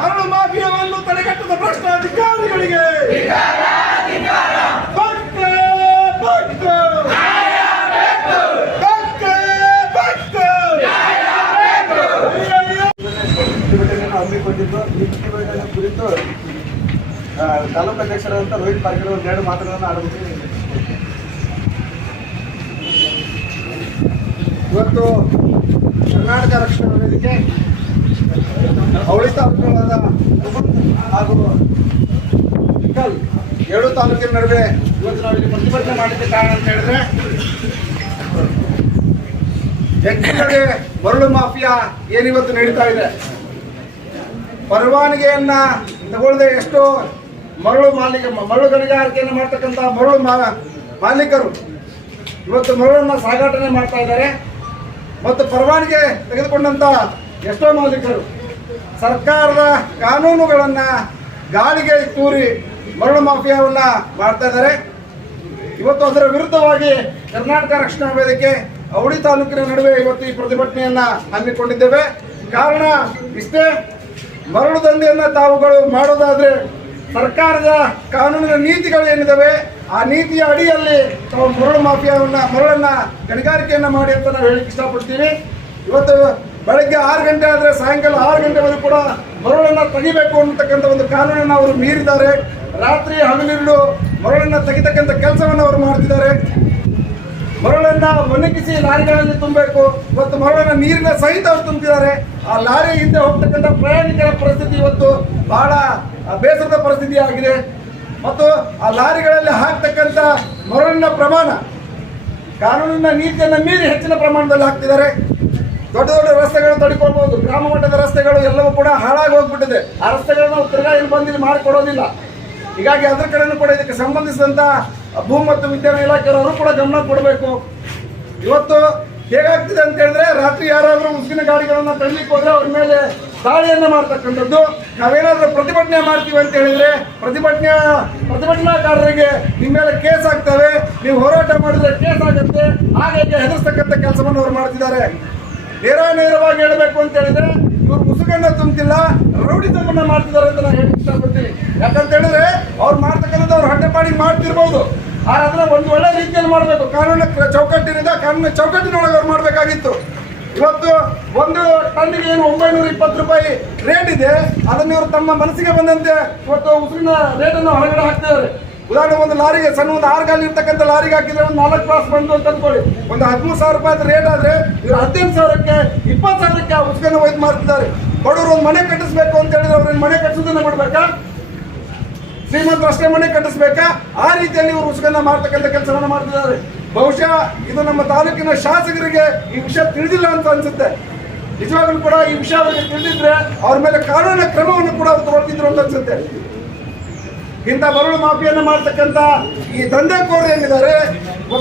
ಮರಳು ಮಾಫಿಯಾವನ್ನು ತಡೆಗಟ್ಟದ ಭ್ರಷ್ಟ ಅಧಿಕಾರಿಗಳಿಗೆ ಹಮ್ಮಿಕೊಂಡಿದ್ದು ಈ ಕುರಿತು ತಾಲೂಕು ಅಧ್ಯಕ್ಷರಾದಂಥ ರೋಹಿತ್ ಪಾರ್ಕರ್ ಒಂದೆರಡು ಮಾತುಗಳನ್ನು ಆಡಬೇಕು ಇವತ್ತು ಕರ್ನಾಟಕ ರಕ್ಷಣಾ ವೇದಿಕೆ, ಅವಳಿ ತಾಲೂಕುಗಳಾದ ಹಾಗೂ ಇಕ್ಕಲ್ ಎರಡು ತಾಲೂಕಿನ ನಡುವೆ ಇವತ್ತು ನಾವು ಇಲ್ಲಿ ಪ್ರತಿಭಟನೆ ಮಾಡಿದ್ದ ಕಾರಣ ಅಂತ ಹೇಳಿದ್ರೆ ಹೆಚ್ಚಿನಡೆ ಮರಳು ಮಾಫಿಯಾ ಏನಿವತ್ತು ನಡೀತಾ ಇದೆ? ಪರವಾನಗಿಯನ್ನ ತಗೊಳ್ಳದೆ ಎಷ್ಟೋ ಮರಳು ಮಾಲೀಕ, ಮರಳು ಗಣಿಗಾರಿಕೆಯನ್ನು ಮಾಡ್ತಕ್ಕಂಥ ಮರಳು ಮಾಲೀಕರು ಇವತ್ತು ಮರಳನ್ನ ಸಾಗಾಟನೆ ಮಾಡ್ತಾ ಇದ್ದಾರೆ. ಮತ್ತು ಪರವಾನಿಗೆ ತೆಗೆದುಕೊಂಡಂತ ಎಷ್ಟೋ ಮಾಲೀಕರು ಸರ್ಕಾರದ ಕಾನೂನುಗಳನ್ನ ಗಾಳಿಗೆ ತೂರಿ ಮರಳು ಮಾಫಿಯಾವನ್ನ ಮಾಡ್ತಾ ಇದ್ದಾರೆ. ಇವತ್ತು ಅದರ ವಿರುದ್ಧವಾಗಿ ಕರ್ನಾಟಕ ರಕ್ಷಣಾ ವೇದಿಕೆ ಅವಳಿ ತಾಲೂಕಿನ ನಡುವೆ ಇವತ್ತು ಈ ಪ್ರತಿಭಟನೆಯನ್ನ ಹಮ್ಮಿಕೊಂಡಿದ್ದೇವೆ. ಕಾರಣ ಇಷ್ಟೇ, ಮರಳು ದಂಧೆಯನ್ನ ತಾವುಗಳು ಮಾಡೋದಾದ್ರೆ ಸರ್ಕಾರದ ಕಾನೂನಿನ ನೀತಿಗಳು ಏನಿದಾವೆ ಆ ನೀತಿಯ ಅಡಿಯಲ್ಲಿ ತಾವು ಮರಳು ಮಾಫಿಯಾವನ್ನ, ಮರಳನ್ನ ಗಣಿಗಾರಿಕೆಯನ್ನ ಮಾಡಿ ಅಂತ ನಾವು ಹೇಳಿಕ್ಕೆ ಇಷ್ಟಪಡ್ತೀವಿ. ಇವತ್ತು ಬೆಳಗ್ಗೆ ಆರು ಗಂಟೆ ಆದ್ರೆ ಸಾಯಂಕಾಲ ಆರು ಗಂಟೆವರೆಗೂ ಕೂಡ ಮರಳನ್ನ ತೆಗಿಬೇಕು ಅನ್ನತಕ್ಕಂಥ ಒಂದು ಕಾನೂನನ್ನು ಅವರು ಮೀರಿದ್ದಾರೆ. ರಾತ್ರಿ ಹಗಲಿರುಳು ಮರಳನ್ನ ತೆಗಿತಕ್ಕಂಥ ಕೆಲಸವನ್ನು ಅವರು ಮಾಡ್ತಿದ್ದಾರೆ. ಮರಳನ್ನ ಒಣಗಿಸಿ ಲಾರಿಗಳಲ್ಲಿ ತುಂಬಬೇಕು. ಇವತ್ತು ಮರಳನ್ನ ನೀರಿನ ಸಹಿತ ಅವರು ತುಂಬಿದ್ದಾರೆ ಆ ಲಾರಿ ಹಿಂದೆ ಹೋಗ್ತಕ್ಕಂಥ ಪ್ರಯಾಣಿಕರ ಪರಿಸ್ಥಿತಿ ಇವತ್ತು ಬಹಳ ಬೇಸರದ ಪರಿಸ್ಥಿತಿ ಆಗಿದೆ. ಮತ್ತು ಆ ಲಾರಿಗಳಲ್ಲಿ ಹಾಕ್ತಕ್ಕಂಥ ಮರಳಿನ ಪ್ರಮಾಣ, ಕಾನೂನಿನ ನೀತಿಯನ್ನು ಮೀರಿ ಹೆಚ್ಚಿನ ಪ್ರಮಾಣದಲ್ಲಿ ಹಾಕ್ತಿದ್ದಾರೆ. ದೊಡ್ಡ ದೊಡ್ಡ ರಸ್ತೆಗಳು ತಡ್ಕೊಳ್ಬಹುದು ಗ್ರಾಮ ಮಟ್ಟದ ರಸ್ತೆಗಳು ಎಲ್ಲವೂ ಕೂಡ ಹಾಳಾಗಿ ಹೋಗ್ಬಿಟ್ಟಿದೆ. ಆ ರಸ್ತೆಗಳನ್ನು ತಿರ್ಗಾ ಇಲ್ಲಿ ಬಂದು ಇಲ್ಲಿ ಮಾಡಿಕೊಡೋದಿಲ್ಲ. ಹೀಗಾಗಿ ಅದ್ರ ಕಡೆನೂ ಕೂಡ ಇದಕ್ಕೆ ಸಂಬಂಧಿಸಿದಂತ ಭೂ ಮತ್ತು ವಿಜ್ಞಾನ ಇಲಾಖೆಯವರು ಕೂಡ ಗಮನ ಕೊಡಬೇಕು. ಇವತ್ತು ಹೇಗಾಗ್ತಿದೆ ಅಂತ ಹೇಳಿದ್ರೆ, ರಾತ್ರಿ ಯಾರಾದರೂ ಉಸಿನ ಗಾಡಿಗಳನ್ನು ತಳ್ಳಿಕ್ಕೆ ಹೋದ್ರೆ ಅವ್ರ ಮೇಲೆ ದಾಳಿಯನ್ನ ಮಾಡ್ತಕ್ಕಂಥದ್ದು, ನಾವೇನಾದರೂ ಪ್ರತಿಭಟನೆ ಮಾಡ್ತೀವಿ ಅಂತ ಹೇಳಿದ್ರೆ ಪ್ರತಿಭಟನೆ, ಪ್ರತಿಭಟನಾಕಾರರಿಗೆ ನಿಮ್ಮ ಮೇಲೆ ಕೇಸ್ ಆಗ್ತವೆ. ನೀವು ಹೋರಾಟ ಮಾಡಿದ್ರೆ ಕೇಸ್ ಆಗುತ್ತೆ. ಹಾಗೆ ಹೀಗೆ ಹೆದರ್ಸ್ತಕ್ಕಂಥ ಕೆಲಸವನ್ನು ಅವ್ರು ಮಾಡ್ತಿದ್ದಾರೆ. ನೇರ ನೇರವಾಗಿ ಹೇಳಬೇಕು ಅಂತ ಹೇಳಿದ್ರೆ, ಇವರು ಮುಸುಗನ್ನ ತುಂಬಿಲ್ಲ ರೌಡಿಸಮನ್ನ ಮಾಡ್ತಿದ್ದಾರೆ ಅಂತ ನಾನು ಹೇಳಿ ಇಷ್ಟಪಡ್ತೀನಿ. ಯಾಕಂತ ಹೇಳಿದ್ರೆ, ಅವ್ರು ಮಾಡ್ತಕ್ಕಂಥದ್ದು ಅವ್ರು ಹೊಟ್ಟೆಪಾಡಿಗೆ ಮಾಡ್ತಿರ್ಬೋದು. ಆದ್ರೆ ಒಂದು ಒಳ್ಳೆ ರೀತಿಯಲ್ಲಿ ಮಾಡಬೇಕು. ಕಾನೂನಿನ ಚೌಕಟ್ಟಿನಿಂದ ಕಾನೂನಿನ ಚೌಕಟ್ಟಿನೊಳಗೆ ಅವ್ರು ಮಾಡಬೇಕಾಗಿತ್ತು. ಇವತ್ತು ಒಂದು ಟನ್ನಿಗೆ ಏನು ಒಂಬೈನೂರ ಇಪ್ಪತ್ತು ರೂಪಾಯಿ ರೇಟ್ ಇದೆ. ಅದನ್ನ ಇವರು ತಮ್ಮ ಮನಸ್ಸಿಗೆ ಬಂದಂತೆ ಇವತ್ತು ಉಸಿರಿನ ರೇಟನ್ನು ಹೊರಗಡೆ ಹಾಕ್ತಿದ್ದಾರೆ. ಉದಾಹರಣೆ ಒಂದು ಲಾರಿಗೆ, ಸಣ್ಣ ಒಂದು ಆರು ಗಾಲಿ ಇರ್ತಕ್ಕಂಥ ಲಾರಿಗೆ ಹಾಕಿದ್ರೆ ಒಂದು ನಾಲ್ಕು ಕ್ಲಾಸ್ ಬಂತು ಅಂತ ಅಂದ್ಕೊಳ್ಳಿ ಒಂದು ಹದಿಮೂರು ಸಾವಿರ ರೂಪಾಯಿ ರೇಟ್ ಆದ್ರೆ ಇವರು ಹದಿನೆಂಟು ಸಾವಿರಕ್ಕೆ, ಇಪ್ಪತ್ತು ಸಾವಿರಕ್ಕೆ ಆ ಉಸಿರನ್ನು ಒಯ್ದು ಮಾಡ್ತಿದ್ದಾರೆ ಬಡವರು ಒಂದು ಮನೆ ಕಟ್ಟಿಸ್ಬೇಕು ಅಂತ ಹೇಳಿದ್ರೆ ಅವ್ರಿಗೆ ಮನೆ ಕಟ್ಟಿಸೋದನ್ನ ಮಾಡಬೇಕಾ? ಶ್ರೀಮಂತರು ಅಷ್ಟೇ ಮನೆ ಕಟ್ಟಿಸ್ಬೇಕಾ? ಆ ರೀತಿಯಲ್ಲಿ ಇವರು ಉಸ್ಕನ್ನ ಮಾಡ್ತಕ್ಕಂಥ ಕೆಲಸವನ್ನ ಮಾಡ್ತಿದ್ದಾರೆ. ಬಹುಶಃ ಇದು ನಮ್ಮ ತಾಲೂಕಿನ ಶಾಸಕರಿಗೆ ಈ ವಿಷಯ ತಿಳಿದಿಲ್ಲ ಅಂತ ಅನ್ಸುತ್ತೆ. ನಿಜವಾಗ್ಲೂ ಕೂಡ ಈ ವಿಷಯ ಅವರಿಗೆ ತಿಳಿದಿದ್ರೆ ಅವ್ರ ಮೇಲೆ ಕಾನೂನ ಕ್ರಮವನ್ನು ಕೂಡ ಅವ್ರು ಅಂತ ಅನ್ಸುತ್ತೆ. ಇಂಥ ಮರಳು ಮಾಫಿಯನ್ನ ಮಾಡ್ತಕ್ಕಂಥ ಈ ದಂಧೆಕೋರು ಏನಿದ್ದಾರೆ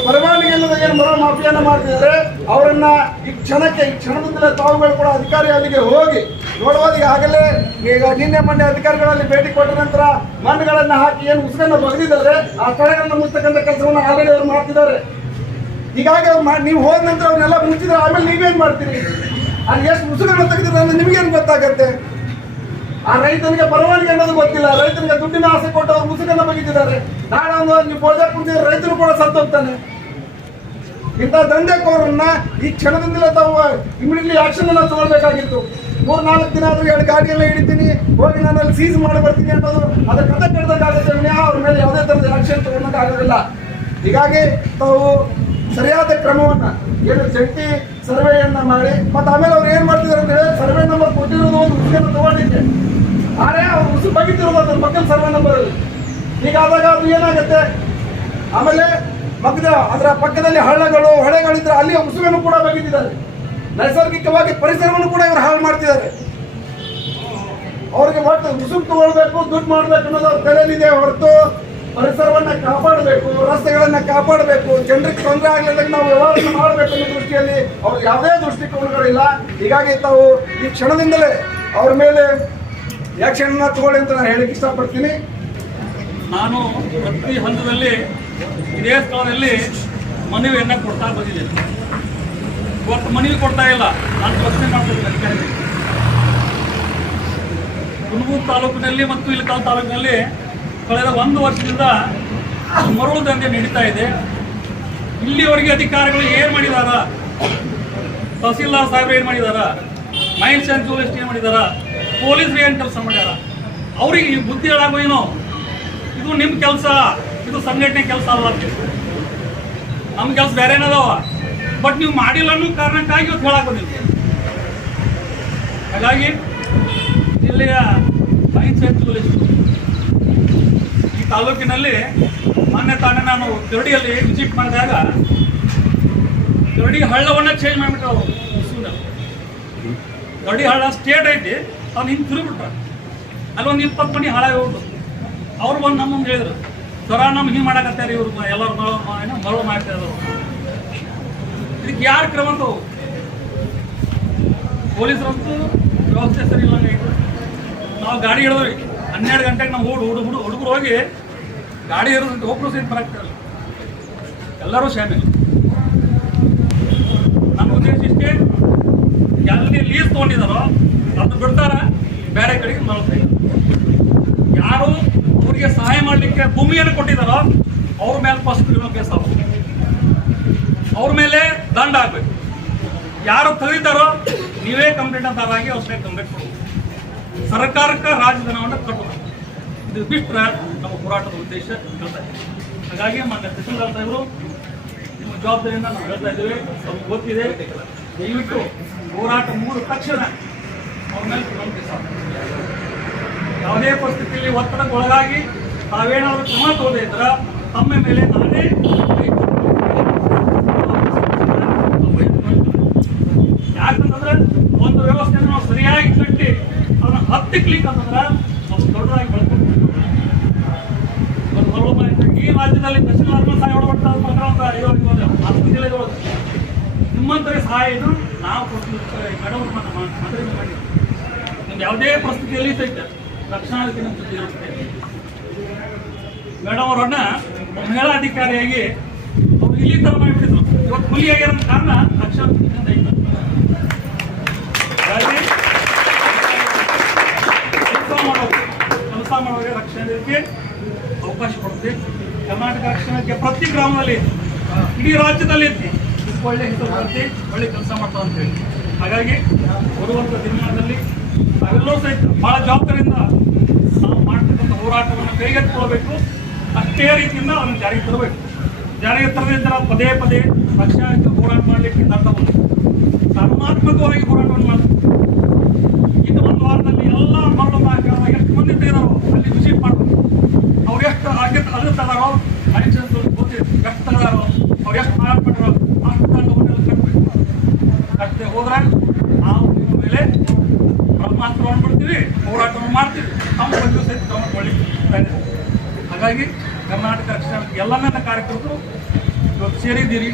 ಪರವಾನಗಿ ಇಲ್ಲದ ಏನು ಮರಳು ಮಾಫಿಯನ್ನ ಮಾಡ್ತಿದ್ದಾರೆ, ಅವರನ್ನ ಈ ಕ್ಷಣಕ್ಕೆ, ಈ ಕ್ಷಣದಿಂದಲೇ ತಾವುಗಳು ಕೂಡ ಅಧಿಕಾರಿ ಅಲ್ಲಿಗೆ ಹೋಗಿ ನೋಡುವಾಗ ಈಗಾಗಲೇ ಈಗ ನಿನ್ನೆ ಮೊನ್ನೆ ಅಧಿಕಾರಿಗಳಲ್ಲಿ ಭೇಟಿ ಕೊಟ್ಟ ನಂತರ ಮಣ್ಣುಗಳನ್ನು ಹಾಕಿ ಏನು ಉಸಿರನ್ನು ಬಗೆದಿದ್ದಾರೆ, ಆ ಸ್ಥಳಗಳನ್ನು ಮುಚ್ಚತಕ್ಕಂಥ ಕೆಲಸವನ್ನು ಆಲ್ರೆಡಿ ಅವರು ಮಾಡ್ತಿದ್ದಾರೆ. ಹೀಗಾಗಿ ಅವ್ರು ಮಾ- ನೀವು ಹೋದ ನಂತರ ಅವ್ರನ್ನೆಲ್ಲ ಮುಚ್ಚಿದ್ರೆ ಆಮೇಲೆ ನೀವೇನ್ ಮಾಡ್ತೀರಿ? ಅಲ್ಲಿ ಎಷ್ಟು ಮುಸುಗನ್ನು ತೆಗೆದಿದ್ರೆ ಅಂದ್ರೆ ನಿಮಗೇನು ಗೊತ್ತಾಗತ್ತೆ? ಆ ರೈತನಿಗೆ ಪರವಾನಿಗೆ ಅನ್ನೋದು ಗೊತ್ತಿಲ್ಲ. ರೈತನಿಗೆ ದುಡ್ಡಿನ ಆಸೆ ಕೊಟ್ಟು ಅವ್ರು ಮುಸುಕನ್ನ ಬಗೆದಿದ್ದಾರೆ ನಾಳೆ ಒಂದು ನೀವು ಪೂಜೆ ಕುಂತಿದ್ರೆ ರೈತರು ಕೂಡ ಸತ್ತೋಗ್ತಾನೆ. ಇಂಥ ದಂಧೆಕೋರನ್ನ ಈ ಕ್ಷಣದಿಂದಲೇ ತಾವು ಇಮಿಡಿಯೇಟ್ಲಿ ಆಕ್ಷನ್ ಎಲ್ಲ ತಗೊಳ್ಬೇಕಾಗಿತ್ತು. ಮೂರ್ ನಾಲ್ಕು ದಿನ ಆದ್ರೂ ಎರಡು ಗಾಡಿಯೆಲ್ಲ ಹಿಡಿತೀನಿ. ಹೋಗಿ ನಾನು ಅಲ್ಲಿ ಸೀಸ್ ಮಾಡಿ ಬರ್ತೀನಿ ಅನ್ನೋದು ಅದ್ರ ಕಥೆ ಕೆಡ್ದಂಗಾಗುತ್ತೆ ಆಗುತ್ತೆ ಅವ್ರ ಮೇಲೆ ಯಾವುದೇ ಥರದ ಆಕ್ಷನ್ ಆಗೋದಿಲ್ಲ ಹೀಗಾಗಿ ತಾವು ಸರಿಯಾದ ಕ್ರಮವನ್ನ ಏನು ಜಂಟಿ ಸರ್ವೆಯನ್ನ ಮಾಡಿ, ಮತ್ತೆ ಆಮೇಲೆ ಅವ್ರು ಏನ್ ಮಾಡ್ತಿದ್ದಾರೆ ಅಂತ ಹೇಳಿ ಸರ್ವೆ ನಂಬರ್ ಕೊಟ್ಟಿರೋದು ಒಂದು ಹುಡುಗಿಯನ್ನು ತಗೊಂಡಿದ್ದೆ. ಆದರೆ ಅವ್ರು ಉಸು ಬಗ್ಗಿತಿರೋದು ಅದ್ರ ಮಕ್ಕಳ ಸರ್ವೆ ನಂಬರ್ ಅಲ್ಲಿ. ಹೀಗಾದಾಗ ಅದು ಏನಾಗುತ್ತೆ? ಆಮೇಲೆ ಮಗದ ಅದರ ಪಕ್ಕದಲ್ಲಿ ಹಳ್ಳಗಳು, ಹೊಳೆಗಳಿದ್ರೆ ಅಲ್ಲಿ ಉಸುವನ್ನು ಕೂಡ ಬಗೆದಿದ್ದಾರೆ ನೈಸರ್ಗಿಕವಾಗಿ ಪರಿಸರವನ್ನು ಕೂಡ ಇವರು ಹಾಳು ಮಾಡ್ತಿದ್ದಾರೆ. ಅವ್ರಿಗೆ ಒಟ್ಟು ಉಸುಕು ತಗೊಳ್ಬೇಕು, ದುಡ್ಡು ಮಾಡ್ಬೇಕು ಅನ್ನೋದು ಅವ್ರ ತಲೆಯಲ್ಲಿದೆ ಹೊರತು. ಪರಿಸರವನ್ನ ಕಾಪಾಡಬೇಕು, ರಸ್ತೆಗಳನ್ನ ಕಾಪಾಡಬೇಕು, ಜನರಿಗೆ ತೊಂದರೆ ಆಗ್ಲಿಲ್ಲ ನಾವು ವ್ಯವಹಾರ ಮಾಡಬೇಕು ಅನ್ನೋ ದೃಷ್ಟಿಯಲ್ಲಿ ಅವ್ರ ಯಾವುದೇ ದೃಷ್ಟಿಕೋನಗಳಿಲ್ಲ. ಹೀಗಾಗಿ ತಾವು ಈ ಕ್ಷಣದಿಂದಲೇ ಅವ್ರ ಮೇಲೆ ಆಕ್ಷನ್ ತಗೊಳ್ಳಿ ಅಂತ ನಾನು ಹೇಳಕ್ಕೆ ಇಷ್ಟಪಡ್ತೀನಿ. ನಾನು ಪ್ರತಿ ಹಂತದಲ್ಲಿ ಇದೇ ಸ್ಥಳದಲ್ಲಿ ಮನವಿಯನ್ನ ಕೊಡ್ತಾ ಬಂದಿದ್ದೇನೆ. ಇವತ್ತು ಮನವಿ ಕೊಡ್ತಾ ಇಲ್ಲ. ನಾನು ಪ್ರಶ್ನೆ ಮಾಡ್ತಿದ್ದೀನಿ ಅಧಿಕಾರಿಗಳಿಗೆ ತಾಲೂಕಿನಲ್ಲಿ ಮತ್ತು ಇಲ್ಲಿ ತಾಲೂಕಿನಲ್ಲಿ ಕಳೆದ ಒಂದು ವರ್ಷದಿಂದ ಮರಳು ದಂಧೆ ನಡೀತಾ ಇದೆ. ಇಲ್ಲಿವರೆಗೆ ಅಧಿಕಾರಿಗಳು ಏನು ಮಾಡಿದಾರ? ತಹಸೀಲ್ದಾರ್ ಸಾಹೇಬ್ರು ಏನು ಮಾಡಿದಾರ? ಮೈನ್ಸ್ ಆ್ಯಂಡ್ ಏನು ಮಾಡಿದಾರ? ಪೊಲೀಸ್ರು ಏನು ಕೆಲಸ ಮಾಡ್ಯಾರ? ಅವ್ರಿಗೆ ಈ ಬುದ್ಧಿ ಹೇಳಾಗೋ ಏನೋ? ಇದು ನಿಮ್ಮ ಕೆಲಸ, ಇದು ಸಂಘಟನೆ ಕೆಲಸ ಅಲ್ಲ. ನಮ್ಮ ಕೆಲಸ ಬೇರೆ ಬಟ್ ನೀವು ಮಾಡಿಲ್ಲ ಅನ್ನೋ ಕಾರಣಕ್ಕಾಗಿ ಇವತ್ತು ಹೇಳಕ್ ಹಾಗಾಗಿ ಜಿಲ್ಲೆಯ ಮೈನ್ಸ್ ಆ್ಯಂಡ್ ತಾಲೂಕಿನಲ್ಲಿ ಮೊನ್ನೆ ತಾನೇ ನಾನು ಕರಡಿಯಲ್ಲಿ ವಿಸಿಟ್ ಮಾಡಿದಾಗ ಕರಡಿ ಹಳ್ಳವನ್ನ ಚೇಂಜ್ ಮಾಡಿಬಿಟ್ರು ಅವರು ಹಳ್ಳ ಸ್ಟೇಟ್ ಐತಿ, ಅವ್ನು ಹಿಂಗೆ ತಿರುಗಿಬಿಟ್ರ. ಅಲ್ಲೊಂದು ಇಪ್ಪತ್ತು ಮನೆ ಹಾಳಾಗಿ ಹೋಗ್ದು ಅವ್ರು ಬಂದು ನಮ್ಮ ಮುಂದೆ ಹೇಳಿದ್ರು ಸರ ನಮ್ಗೆ ಹಿಂಗೆ ಮಾಡಕತ್ತಾರೆ ಇವ್ರು ಎಲ್ಲರೂ ಏನೋ ಮರಳು ಮಾಡ್ತಾ ಇದ್ರು ಇದಕ್ಕೆ ಯಾರು ಕ್ರಮ ಪೊಲೀಸರಂತೂ ವ್ಯವಸ್ಥೆ ಸರಿ ಇಲ್ಲ ನಾವು ಗಾಡಿ ಹಿಡಿದ್ವಿ ಹನ್ನೆರಡು ಗಂಟೆಗೆ ನಾವು ಹೋಗಿ ಹುಡುಗರು ಹುಡುಗರು ಹೋಗಿ ಗಾಡಿ ಇರೋದಂತ ಒಬ್ಬರು ಸೀಟ್ ಬರಾಕ್ತಾರಲ್ಲ ಎಲ್ಲರೂ ಸೇಮೆ ನಮ್ಮ ಉದ್ದೇಶ ಇಷ್ಟೇ ಎಲ್ಲಿ ಲೀಸ್ ತೊಗೊಂಡಿದಾರೋ ಅದು ಬಿಡ್ತಾರ, ಬೇರೆ ಕಡೆಗೆ ಮಾಡ್ತಾ ಯಾರು ಅವ್ರಿಗೆ ಸಹಾಯ ಮಾಡಲಿಕ್ಕೆ ಭೂಮಿಯನ್ನು ಕೊಟ್ಟಿದಾರೋ ಅವ್ರ ಮೇಲೆ ಫಸ್ಟ್ ಕ್ರಿಮಿನಲ್ ಕೇಸ್ ಅವ್ರ ಮೇಲೆ ದಂಡ ಆಗ್ಬೇಕು. ಯಾರು ತೆಗಿತಾರೋ ನೀವೇ ಕಂಪ್ಲೇಂಟ್ ಅಂತಾರಾಗಿ ಅವ್ರ ಮೇಲೆ ಕಂಪ್ಲೇಂಟ್ ಸರ್ಕಾರಕ್ಕೆ ರಾಜಧನವನ್ನು ಕಟ್ಟಬೇಕು ಇದು ಬಿಟ್ಟರೆ ನಮ್ಮ ಹೋರಾಟದ ಉದ್ದೇಶ ಹೇಳ್ತಾ ಹಾಗಾಗಿ ಮಾನ್ಯ ತಹಸೀಲ್ದಾರ್ ಸಾಹೇಬರು, ನಿಮ್ಮ ಜವಾಬ್ದಾರಿಯಿಂದ ನಾವು ಹೇಳ್ತಾ ಇದ್ದೇವೆ. ಅವ್ರಿಗೆ ಗೊತ್ತಿದೆ, ದಯವಿಟ್ಟು ಹೋರಾಟ ಮೂರು ತಕ್ಷಣ ಅವ್ರ ಮೇಲೆ ಯಾವುದೇ ಪರಿಸ್ಥಿತಿಯಲ್ಲಿ ಒತ್ತಡಕ್ಕೆ ಒಳಗಾಗಿ ತಾವೇನಾದರೂ ಕ್ರಮ ತೋದೇ ಇದ್ರ, ತಮ್ಮ ಮೇಲೆ ನಾನೇ ಯಾಕಂತಂದ್ರೆ ಒಂದು ವ್ಯವಸ್ಥೆಯನ್ನು ನಾವು ಸರಿಯಾಗಿ ಕಟ್ಟಿ, ಅದನ್ನು ಹತ್ತಿಕ್ಲಿಕ್ಕೆ ಅಂತಂದ್ರೆ ಅದು ದೊಡ್ಡದಾಗಿ ಬೆಳ್ಕೊಂಡು ಒಂದು ಮರಳು ಮಾಹಿತಿ ಬಿಸಿಲು ರಾಜ್ಯದಲ್ಲಿ ಸಹಾಯ ಹೊಡಬಟ್ಟ ನಿಮ್ಮಂತರಿಗೆ ಸಹಾಯ ಇದು ನಾವು ಮೇಡಮ್ ಮಂತ್ರಿ ಮಾಡಿ ನಿಮ್ಗೆ ಯಾವುದೇ ಪರಿಸ್ಥಿತಿಯಲ್ಲಿ ಸಹಿತ ರಕ್ಷಣಾಧಿಕಾರಿ ನಮ್ಮ ಮೇಡಮ್ ಅವರನ್ನ ಮಹಿಳಾ ಅಧಿಕಾರಿಯಾಗಿ ಅವ್ರು ಇಲ್ಲಿ ತರ ಮಾಡಿಬಿಟ್ಟಿದ್ರು ಇವತ್ತು ಹುಲಿ ಆಗಿರೋ ಕಾರಣ ರಕ್ಷಣಾ ಕೆಲಸ ಮಾಡೋಕೆ, ಕೆಲಸ ಮಾಡೋರಿಗೆ ರಕ್ಷಣೆಗೆ ಅವಕಾಶ ಕೊಡ್ತೀವಿ. ಕರ್ನಾಟಕ ರಕ್ಷಣೆಗೆ ಪ್ರತಿ ಗ್ರಾಮದಲ್ಲಿ ಇಡೀ ರಾಜ್ಯದಲ್ಲಿ ಒಳ್ಳೆ ಪ್ರತಿ ಒಳ್ಳೆ ಕೆಲಸ ಮಾಡ್ತಾವ ಅಂತೇಳಿ ಹಾಗಾಗಿ ಬರುವಂಥ ದಿನಗಳಲ್ಲಿ ನಾವೆಲ್ಲರೂ ಸಹಿತ ಬಹಳ ಜವಾಬ್ದಾರಿಯಿಂದ ನಾವು ಮಾಡ್ತಕ್ಕಂಥ ಹೋರಾಟವನ್ನು ಕೈಗೆತ್ತಿಕೊಳ್ಬೇಕು ಅಷ್ಟೇ ರೀತಿಯಿಂದ ಅದನ್ನು ಜಾರಿಗೆ ತರಬೇಕು. ಜಾರಿಗೆ ತರದಿದ್ದರೆ ಪದೇ ಪದೇ ರಕ್ಷಣೆ ಹೋರಾಟ ಮಾಡಲಿಕ್ಕೆ ಅರ್ಥ ಸರ್ಮಾತ್ಮಕವಾಗಿ ಹೋರಾಟವನ್ನು ಮಾಡಬೇಕು ಇದು ಒಂದು ವಾರದಲ್ಲಿ ಎಲ್ಲ ಮರಳು ಎಷ್ಟು ಮಂದಿ ತೆಗೆದಾರೋ ಅಲ್ಲಿ ವಿಸಿಟ್ ಮಾಡಬೇಕು ಅವ್ರು ಎಷ್ಟು ಆಗಿತ್ತು ಅರ್ಗ ತಗಾರೋ ಅಡಿಷನ್ ಗೊತ್ತಿದೆ ಎಷ್ಟು ತಗಾರೋ ಅವ್ರು ಎಷ್ಟು ಮಾರಾಟ ಮಾಡ್ಯಾರೋ ಅಷ್ಟು ದಂಡವನ್ನೆಲ್ಲ ಕಟ್ಟಬೇಕು ಕಟ್ಟದೆ ಹೋದ್ರೆ ನಾವು ನಿಮ್ಮ ಮೇಲೆ ಬ್ರಹ್ಮಾಸ್ತ್ರ ಅಂದ್ಬಿಡ್ತೀವಿ ಹೋರಾಟವನ್ನು ಮಾಡ್ತೀವಿ. ನಮ್ಮ ಬಗ್ಗೆ ಸಹಿತ ಇದ್ದೀವಿ. ಹಾಗಾಗಿ ಕರ್ನಾಟಕ ರಕ್ಷಣಾ ಎಲ್ಲ ನನ್ನ ಕಾರ್ಯಕರ್ತರು ಇವತ್ತು ಸೇರಿದ್ದೀರಿ.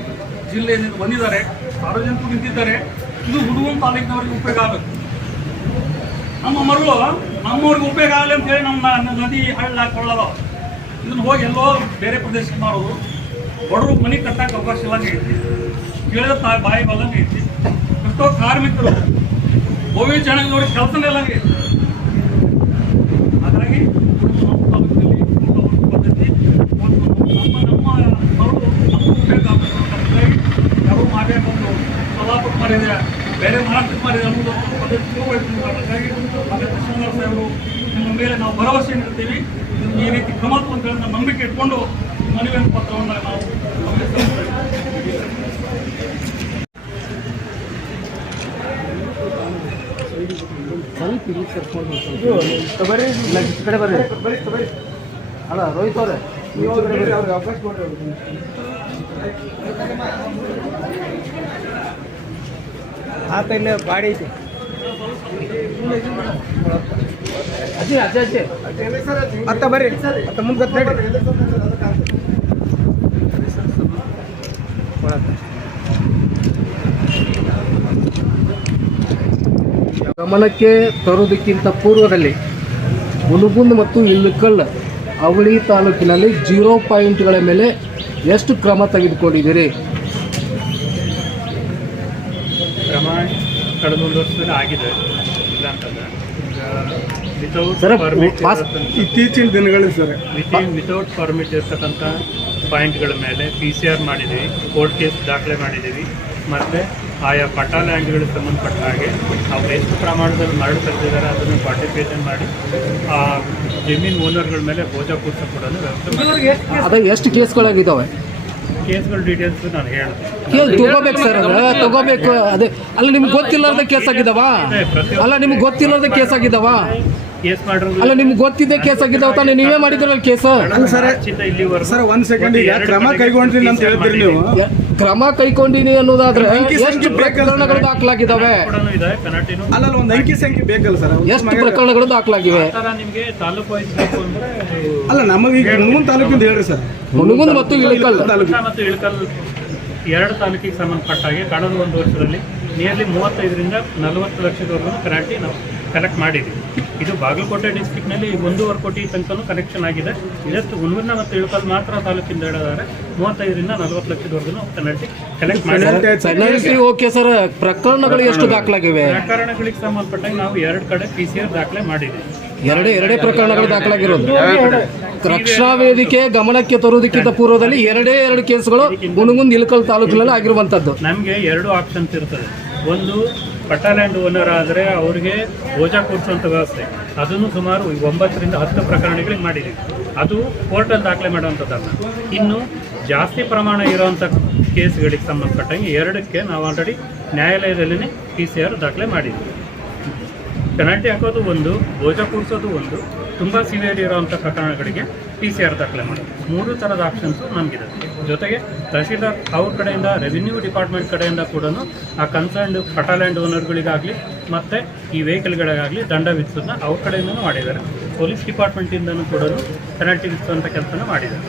ಜಿಲ್ಲೆಯಿಂದ ಬಂದಿದ್ದಾರೆ, ಸಾರ್ವಜನಿಕರು ನಿಂತಿದ್ದಾರೆ, ಇದು ಹುಡುಗನ ತಾಲೂಕಿನವರಿಗೆ ಉಪಯೋಗ ಆಗಬೇಕು. ನಮ್ಮ ಮರಳು ನಮ್ಮವ್ರಿಗೆ ಉಪಯೋಗ ಆಗಲಿ ಅಂತ ಹೇಳಿ ನಮ್ಮ ನದಿ ಹಳ್ಳ ಕೊಳ್ಳವ. ಇದನ್ನ ಹೋಗಿ ಎಲ್ಲೋ ಬೇರೆ ಪ್ರದೇಶಕ್ಕೆ ಮಾಡೋದು ಬಡವರು ಮನೆ ಕಟ್ಟಕ್ಕೆ ಅವಕಾಶ ಇಲ್ಲ ಐತಿ ಕೇಳಿದ ತಾಯಿ ಬಾಯಿ ಬಲ್ಲಂಗೆ ಐತಿ ಎಷ್ಟೋ ಕಾರ್ಮಿಕರು ಗೋವಿ ಜನಾಂಗದವ್ರಿಗೆ ಕೆಲಸನೇ ಇಲ್ಲಂಗೈತಿ ಹಾಗಾಗಿ ನಮ್ಮ ತಾಲೂಕಿನಲ್ಲಿ ಇಂಥ ಒಂದು ಪದ್ಧತಿ ಮತ್ತು ನಮ್ಮ ನಮ್ಮ ಮರಳು ನಮ್ಮ ಉಪಯೋಗ ಆಗಬೇಕು ಅಂತ ಯಾರು ಮಾಡೇ ಬಂದು ಸಭಾಪತಿ ಮಾಡಿದೆ ಬೇರೆ ಮಹಾರಾಷ್ಟ್ರಕ್ಕೆ ಮಾಡಿದೆ ಅನ್ನೋದು ಪದ್ಧತಿ ಶುರುವಾಯಿತು ಹಾಗಾಗಿ ಹಾಗಾಗಿ ತಹಶೀಲ್ದಾರ್ ಸಾಹೇಬರು ನಿಮ್ಮ ಮೇಲೆ ನಾವು ಭರವಸೆ ನೀಡ್ತೀವಿ ಈ ರೀತಿ ಕ್ರಮ ತಗೊಂಡು ನಮ್ಮ ನಂಬಿಕೆ ಇಟ್ಕೊಂಡು ಮನವಿಯನ್ನು ಪತ್ರವನ್ನು ನಾವು ತಮಗೆ ಸಲ್ಲಿಸ್ತೇವೆ. ಅಲ್ಲ ರೋಹಿತ್ ಅವರೇ ನೀವು ಅವ್ರಿಗೆ ಅವಕಾಶ ಕೊಡ್ರಿ. ಆತ ಇಲ್ಲ ಬಾಡಿ ಐತಿ ಅಜ್ಜಿ ಅಜ್ಜಿ ಅಜ್ಜಿ ಅತ್ತ ಬರ್ರಿ ಅತ್ತ ಮುಂದೆ ನಡ್ರಿ ಗಮನಕ್ಕೆ ತರುವುದಕ್ಕಿಂತ ಪೂರ್ವದಲ್ಲಿ ಮುನುಗುಂದ್ ಮತ್ತು ಇಲ್ಲಕಲ್ ಅವಳಿ ತಾಲೂಕಿನಲ್ಲಿ ಜೀರೋ ಪಾಯಿಂಟ್ಗಳ ಮೇಲೆ ಎಷ್ಟು ಕ್ರಮ ತೆಗೆದುಕೊಂಡಿದ್ದೀರಿ? ಕ್ರಮ ಕಳೆದ ಒಂದು ವರ್ಷದಲ್ಲಿ ಆಗಿದೆ. ಇಲ್ಲ ಅಂತಲ್ಲ. ವಿತೌಟ್ ಸರ್, ಪರ್ಮಿಟ್ ಪಾಸ್- ಇತ್ತೀಚಿನ ದಿನಗಳಲ್ಲಿ ಸರ್. ವಿತೌಟ್ ಪರ್ಮಿಟ್ ಇರ್ತಕ್ಕಂಥ ಪಾಯಿಂಟ್ಗಳ ಮೇಲೆ ಪಿ ಸಿ ಆರ್ ಮಾಡಿದ್ದೀವಿ. ಕೋರ್ಟ್ ಕೇಸ್ ದಾಖಲೆ ಮಾಡಿದ್ದೀವಿ. ಮತ್ತು ಆಯಾ ಲ್ಯಾಂಡ್ಗಳಿಗೆ ಸಂಬಂಧಪಟ್ಟ ಹಾಗೆ ಅವ್ರು ಎಷ್ಟು ಪ್ರಮಾಣದಲ್ಲಿ ಮರಳು ತೆಗೆದಿದ್ದಾರೆ ಅದನ್ನು ಪಾರ್ಟಿಸಿಪೇಷನ್ ಮಾಡಿ ಆ ಜಮೀನು ಓನರ್ಗಳ ಮೇಲೆ ಬೋಜ ಕೂರ್ಸ ಕೊಡಲು ವ್ಯವಸ್ಥೆ ಅದ ಎಷ್ಟು ಕೇಸ್ಗಳಾಗಿದ್ದಾವೆ? ಕೇಸ್ಗಳ ಡೀಟೇಲ್ಸ್ ನಾನು ಹೇಳಿದೆ ತಗೋಬೇಕು ಸರ್ ಅದ ತಗೋಬೇಕು ಅದೇ ಅಲ್ಲ ನಿಮ್ಗೆ ಗೊತ್ತಿಲ್ಲದ ಕೇಸ್ ಆಗಿದಾವ ಅಲ್ಲ ನಿಮ್ಗೆ ಗೊತ್ತಿಲ್ಲದ ಕೇಸ್ ಆಗಿದಾವ ಕೇಸ್ ಮಾಡಿರೋದು ಅಲ್ಲ ನಿಮ್ಗೆ ಗೊತ್ತಿದ್ದೆ ಕೇಸ್ ಆಗಿದಾವ ತಾನೇ ನೀವೇ ಮಾಡಿದ್ರಲ್ಲ ಕೇಸ್? ಸರ್ ಒಂದ್ ಸೆಕೆಂಡ್ ಕ್ರಮ ಕೈಗೊಂಡ್ರಿ ಅಂತ ಹೇಳ್ತೀರಿ ನೀವು? ಕ್ರಮ ಕೈಕೊಂಡಿನಿ ಅನ್ನೋದಾದ್ರೆ ಎಷ್ಟು? ಪ್ರಕರಣಗಳು ದಾಖಲಾಗಿದ್ದಾವೆ? ಕೂಡನೂ ಇದೆ ಕನ್ನಟಿನೂ ಅಲ್ಲಲ್ಲ ಒಂದು ಅಂಕಿ ಸಂಖ್ಯೆ ಬೇಕಲ್ಲ ಸರ್? ಎಷ್ಟು ಪ್ರಕರಣಗಳು ದಾಖಲಾಗಿವೆ? ಆ ಥರ ನಿಮಗೆ ತಾಲೂಕು ವೈಸ್ ಬೇಕು ಅಂದ್ರೆ ಅಲ್ಲ ನಮಗೆ ಈಗ ಮುನ್ಮುನ್ ತಾಲೂಕಿಂದ ಹೇಳ್ರಿ ಸರ್. ಮುನುಗುಂದ್ ಮತ್ತು ಇಳಕಲ್. ಮತ್ತು ಇಳಕಲ್ ಎರಡು ತಾಲೂಕಿಗೆ ಸಂಬಂಧಪಟ್ಟ ಹಾಗೆ ಕಳೆದ ಒಂದು ವರ್ಷದಲ್ಲಿ ನಿಯರ್ಲಿ ಮೂವತ್ತೈದರಿಂದ ನಲವತ್ತು ಲಕ್ಷದವರೆಗೂ ಕರಾಟಿ ನಾವು ಕಲೆಕ್ಟ್ ಮಾಡಿದ್ದೀವಿ ಇದು ಬಾಗಲಕೋಟೆ ಡಿಸ್ಟಿಕ್ನಲ್ಲಿ ಒಂದೂವರೆ ಕೋಟಿ ತನಕನೂ ಕನೆಕ್ಷನ್ ಆಗಿದೆ. ಜಸ್ಟ್ ಹುಣ್ಣೂರಿನ ಮತ್ತು ಇಳಕಲ್ ಮಾತ್ರ ತಾಲೂಕಿಂದ ಹೇಳಿದರೆ ಮೂವತ್ತೈದರಿಂದ ನಲವತ್ತು ಲಕ್ಷದವರೆಗೂ ಕರೆಂಟಿ ಕಲೆಕ್ಟ್ ಮಾಡಿದ್ದಾರೆ ಪೆನಾಲ್ಟಿ ಓಕೆ ಸರ್ ಪ್ರಕರಣಗಳು ಎಷ್ಟು ದಾಖಲಾಗಿವೆ? ಪ್ರಕರಣಗಳಿಗೆ ಸಂಬಂಧಪಟ್ಟಾಗ ನಾವು ಎರಡು ಕಡೆ ಪಿ ಸಿ ಆರ್ ದಾಖಲೆ ಮಾಡಿದೆ ಎರಡೇ ಎರಡೇ ಪ್ರಕರಣಗಳು ದಾಖಲಾಗಿರೋದು. ರಕ್ಷಣಾ ವೇದಿಕೆ ಗಮನಕ್ಕೆ ತರುವುದಕ್ಕಿಂತ ಪೂರ್ವದಲ್ಲಿ ಎರಡೇ ಎರಡು ಕೇಸ್ಗಳು ಮುನುಗುಂದ್ ಇಳಕಲ್ ತಾಲೂಕಿನಲ್ಲಿ ಆಗಿರುವಂತದ್ದು ನಮಗೆ ಎರಡು ಆಪ್ಷನ್ಸ್ ಇರ್ತದೆ. ಒಂದು ಪಟ್ಟಾಲ್ಯಾಂಡ್ ಓನರ್ ಆದರೆ ಅವರಿಗೆ ಭೋಜ ಕೊಡಿಸುವಂಥ ವ್ಯವಸ್ಥೆ. ಅದನ್ನು ಸುಮಾರು ಒಂಬತ್ತರಿಂದ ಹತ್ತು ಪ್ರಕರಣಗಳಿಗೆ ಮಾಡಿದೆ. ಅದು ಕೋರ್ಟಲ್ಲಿ ದಾಖಲೆ ಮಾಡುವಂಥದ್ದನ್ನು ಇನ್ನು ಜಾಸ್ತಿ ಪ್ರಮಾಣ ಇರುವಂಥ ಕೇಸ್ಗಳಿಗೆ ಸಂಬಂಧಪಟ್ಟಂಗೆ ಎರಡಕ್ಕೆ ನಾವು ಆಲ್ರೆಡಿ ನ್ಯಾಯಾಲಯದಲ್ಲೇ ಪಿ ಸಿ ಆರ್ ದಾಖಲೆ ಮಾಡಿದ್ವಿ. ಪೆನಾಲ್ಟಿ ಹಾಕೋದು ಒಂದು ಓಜಾ ಕೂಡಿಸೋದು ಒಂದು, ತುಂಬ ಸಿವಿಯರ್ ಇರೋವಂಥ ಪ್ರಕರಣಗಳಿಗೆ ಪಿ ಸಿ ಆರ್ ದಾಖಲೆ ಮಾಡೋದು. ಮೂರು ಥರದ ಆಪ್ಷನ್ಸು ನಮಗಿದೆ. ಜೊತೆಗೆ ತಹಶೀಲ್ದಾರ್ ಅವ್ರ ಕಡೆಯಿಂದ ರೆವಿನ್ಯೂ ಡಿಪಾರ್ಟ್ಮೆಂಟ್ ಕಡೆಯಿಂದ ಕೂಡ ಆ ಕನ್ಸರ್ನ್ಡ್ ಪಟಾಲ್ಯಾಂಡ್ ಓನರ್ಗಳಿಗಾಗಲಿ ಮತ್ತು ಈ ವೆಹಿಕಲ್ಗಳಿಗಾಗಲಿ ದಂಡ ವಿಧಿಸೋದನ್ನ ಅವ್ರ ಕಡೆಯಿಂದನೂ ಮಾಡಿದ್ದಾರೆ. ಪೊಲೀಸ್ ಡಿಪಾರ್ಟ್ಮೆಂಟಿಂದನೂ ಕೂಡ ಪೆನಾಲ್ಟಿ ವಿಧಿಸುವಂಥ ಕೆಲಸನ ಮಾಡಿದ್ದಾರೆ.